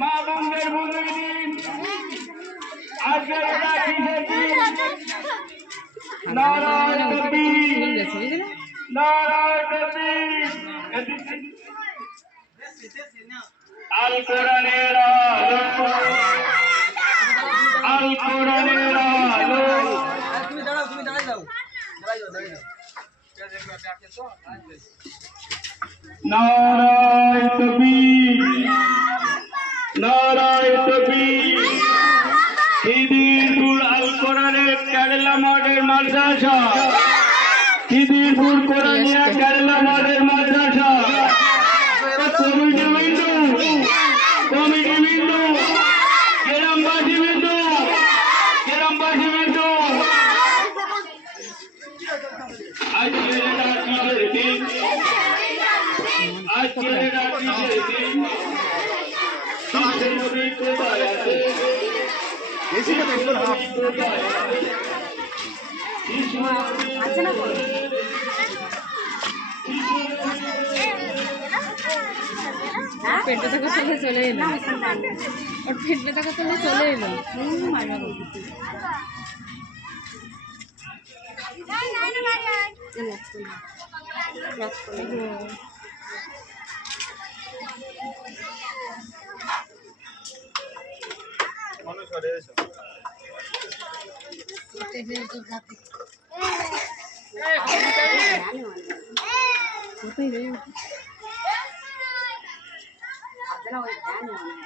মা বন্ধের বন্ধুর দিন আজকে নারায়ণ কবির নারায়ণ কবির আল কোরআনের আলো আল কোরআনের আলো তুমি দাঁড়াই যাও নারায়ণ কবির নারায়ণ কবির খিদিরপুর আল কোরআনের কেরালা মডেল মাদ্রাসা খিদিরপুর কোরআনিয়া কেরালা মডেল মাদ্রাসা কমিটি বিন্দু গ্রামবাসী বিন্দু আজকের এটা কিসের দিন আজকের এটা কিসের দিন নবী কোথায় আছে পেটে থাকা চলে চলে এলো ওর পেটে থাকা চলে চলে এলো আপনারা ওই ধ্যান